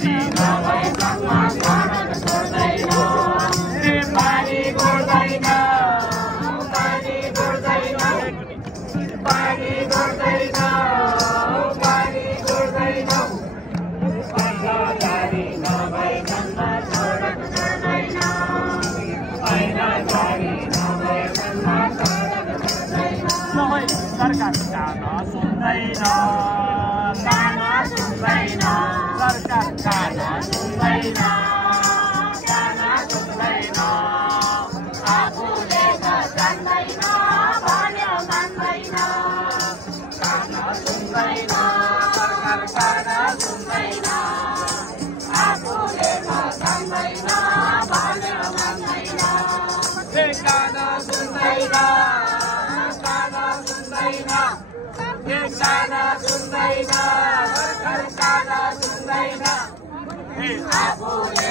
जारी नभएसम्म सडक छोड्दैन पानी गोड्दैन पानी गोड्दैन पानी गोड्दैन पानी गोड्दैन ऐना जारी नभएसम्म सडक छोड्दैन ऐना जारी नभएसम्म सडक छोड्दैन सरकार गाना सुन्दैन गाना सुन्दैन सरकार गाना सुन्दैन गाना सुन्दैन आफूले त जान्दैन भन्यो मान्दैन गाना सुन्दैन सरकार गाना सुन्दैन आफूले त जान्दैन भन्यो मान्दैन गाना सुन्दैन गाना सुन्दैन गाना सुन्दैन सरकार गाना सुन्दैन आफूले